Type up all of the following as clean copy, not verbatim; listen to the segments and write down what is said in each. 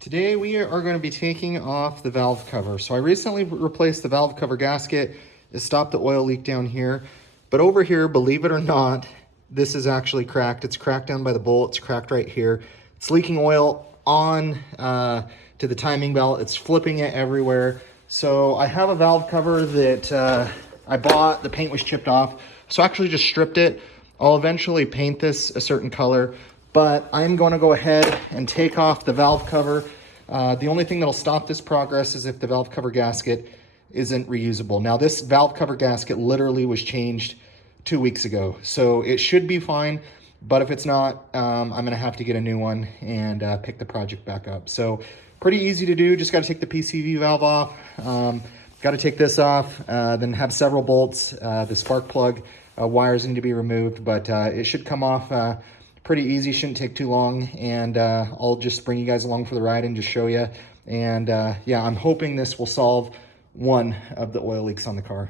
Today we are going to be taking off the valve cover. So I recently replaced the valve cover gasket. It stopped the oil leak down here. But over here, believe it or not, this is actually cracked. It's cracked down by the bolt. It's cracked right here. It's leaking oil on to the timing belt. It's flipping it everywhere. So I have a valve cover that I bought. The paint was chipped off. So I actually just stripped it. I'll eventually paint this a certain color, but I'm going to go ahead and take off the valve cover. The only thing that'll stop this progress is if the valve cover gasket isn't reusable. Now this valve cover gasket literally was changed 2 weeks ago, so it should be fine, but if it's not, I'm gonna have to get a new one and pick the project back up. So pretty easy to do, just gotta take the PCV valve off, gotta take this off, then have several bolts, the spark plug wires need to be removed, but it should come off pretty easy, shouldn't take too long, and I'll just bring you guys along for the ride and just show you. And yeah, I'm hoping this will solve one of the oil leaks on the car.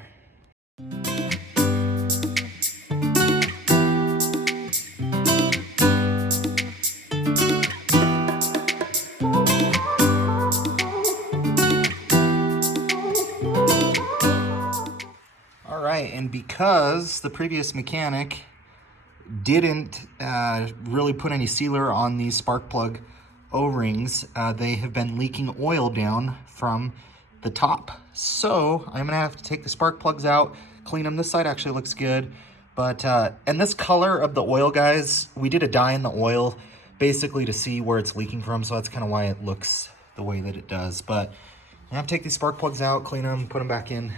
All right, and because the previous mechanic didn't really put any sealer on these spark plug O-rings, they have been leaking oil down from the top. So I'm gonna have to take the spark plugs out, clean them. This side actually looks good, but and this color of the oil, guys, we did a dye in the oil basically to see where it's leaking from, so that's kind of why it looks the way that it does. But I have to take these spark plugs out, clean them, put them back in.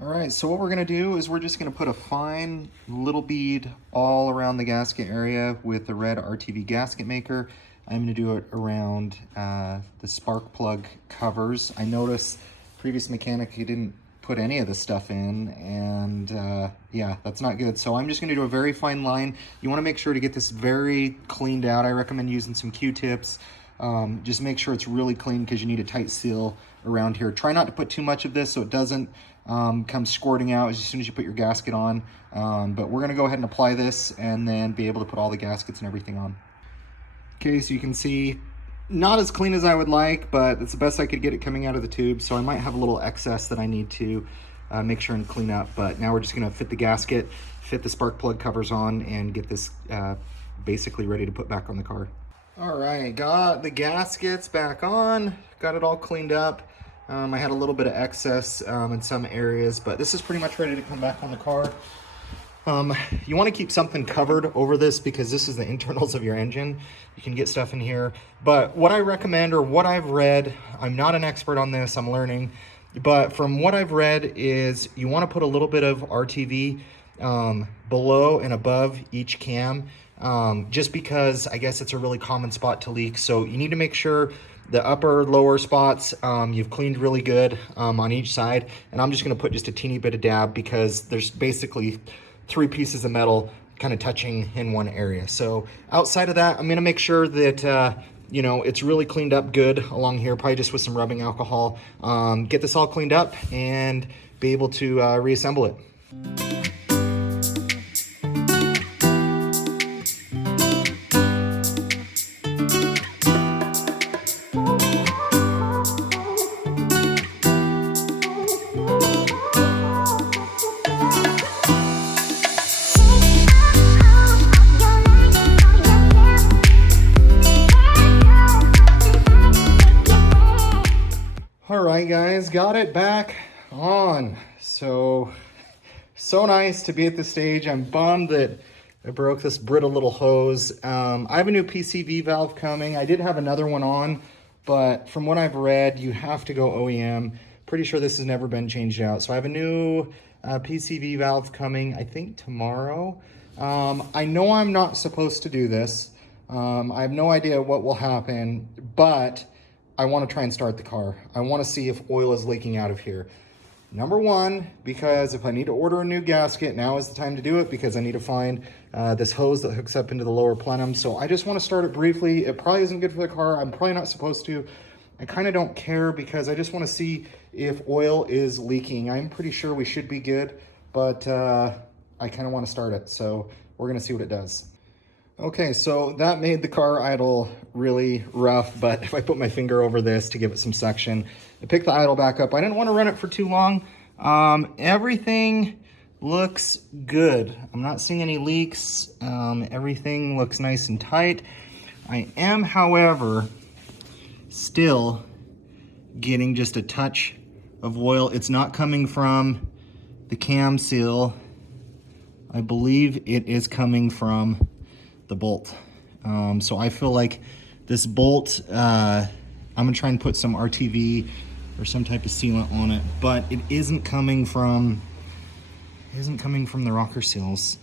All right, so what we're gonna do is we're just gonna put a fine little bead all around the gasket area with the red RTV gasket maker. I'm gonna do it around the spark plug covers. I noticed previous mechanic, he didn't put any of this stuff in, and yeah, that's not good. So I'm just gonna do a very fine line. You wanna make sure to get this very cleaned out. I recommend using some Q-tips. Just make sure it's really clean because you need a tight seal around here. Try not to put too much of this so it doesn't come squirting out as soon as you put your gasket on. But we're gonna go ahead and apply this and then be able to put all the gaskets and everything on. Okay, so you can see, not as clean as I would like, but it's the best I could get it coming out of the tube. So I might have a little excess that I need to make sure and clean up. But now we're just gonna fit the gasket, fit the spark plug covers on, and get this basically ready to put back on the car. All right, got the gaskets back on, got it all cleaned up. I had a little bit of excess in some areas, but this is pretty much ready to come back on the car. You want to keep something covered over this because this is the internals of your engine. You can get stuff in here. But what I recommend, or what I've read, I'm not an expert on this, I'm learning, but from what I've read is you want to put a little bit of RTV below and above each cam, just because I guess it's a really common spot to leak. So you need to make sure the upper, lower spots, you've cleaned really good on each side. And I'm just gonna put just a teeny bit of dab because there's basically 3 pieces of metal kind of touching in one area. So outside of that, I'm gonna make sure that you know, it's really cleaned up good along here, probably just with some rubbing alcohol. Get this all cleaned up and be able to reassemble it. All right, guys, got it back on. So nice to be at this stage. I'm bummed that I broke this brittle little hose. I have a new PCV valve coming. I did have another one on, but from what I've read, you have to go OEM. Pretty sure this has never been changed out. So I have a new PCV valve coming, I think tomorrow. I know I'm not supposed to do this. I have no idea what will happen, but I want to try and start the car. I want to see if oil is leaking out of here. Number one, because if I need to order a new gasket, now is the time to do it because I need to find this hose that hooks up into the lower plenum. So I just want to start it briefly. It probably isn't good for the car. I'm probably not supposed to. I kind of don't care because I just want to see if oil is leaking. I'm pretty sure we should be good, but I kind of want to start it. So we're going to see what it does. Okay, so that made the car idle really rough, but if I put my finger over this to give it some suction, I picked the idle back up. I didn't want to run it for too long. Everything looks good. I'm not seeing any leaks. Everything looks nice and tight. I am, however, still getting just a touch of oil. It's not coming from the cam seal. I believe it is coming from the bolt. So I feel like this bolt, I'm gonna try and put some RTV or some type of sealant on it, but it isn't coming from the rocker seals.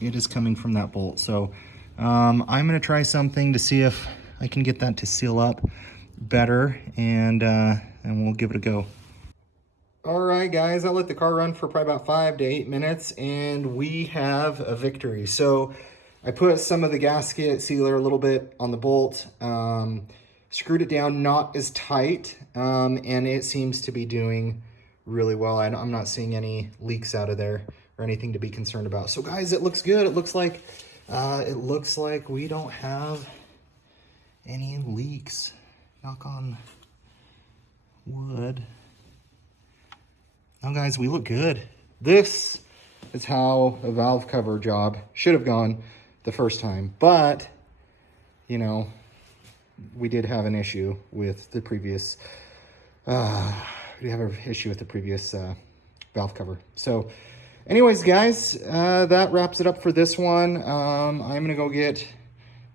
It is coming from that bolt. So I'm gonna try something to see if I can get that to seal up better, and we'll give it a go. All right, guys, I let the car run for probably about 5 to 8 minutes, and we have a victory. So I put some of the gasket sealer a little bit on the bolt, screwed it down, not as tight, and it seems to be doing really well. I'm not seeing any leaks out of there or anything to be concerned about. So guys, it looks good. It looks like we don't have any leaks. Knock on wood. Now guys, we look good. This is how a valve cover job should have gone the first time, but you know, we did have an issue with the previous valve cover. So anyways, guys, that wraps it up for this one. I'm gonna go get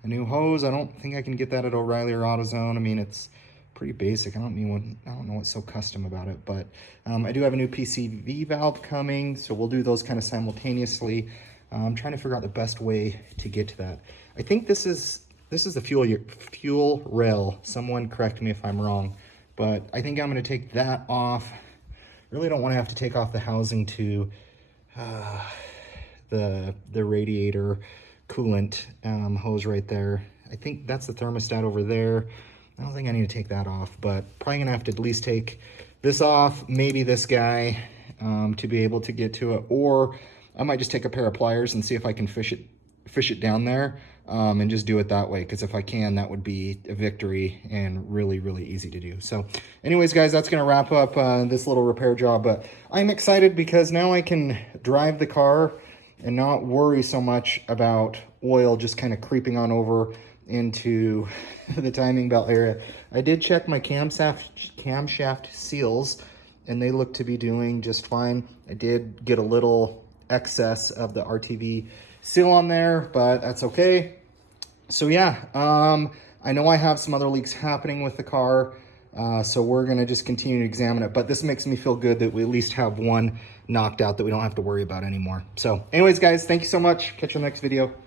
a new hose. I don't think I can get that at O'Reilly or AutoZone. I mean, it's pretty basic. I don't know what's so custom about it, but I do have a new PCV valve coming, so we'll do those kind of simultaneously. I'm trying to figure out the best way to get to that. I think this is the fuel rail. Someone correct me if I'm wrong, but I think I'm going to take that off. Really don't want to have to take off the housing to the radiator coolant hose right there. I think that's the thermostat over there. I don't think I need to take that off, but probably gonna have to at least take this off, maybe this guy, to be able to get to it, or I might just take a pair of pliers and see if I can fish it down there, and just do it that way, because if I can, that would be a victory and really, really easy to do. So anyways, guys, that's gonna wrap up this little repair job, but I'm excited because now I can drive the car and not worry so much about oil just kind of creeping on over into the timing belt area. I did check my camshaft seals, and they look to be doing just fine. I did get a little excess of the RTV seal on there, but that's okay. So yeah, I know I have some other leaks happening with the car, so we're gonna just continue to examine it, but this makes me feel good that we at least have one knocked out that we don't have to worry about anymore. So anyways, guys, thank you so much. Catch you in the next video.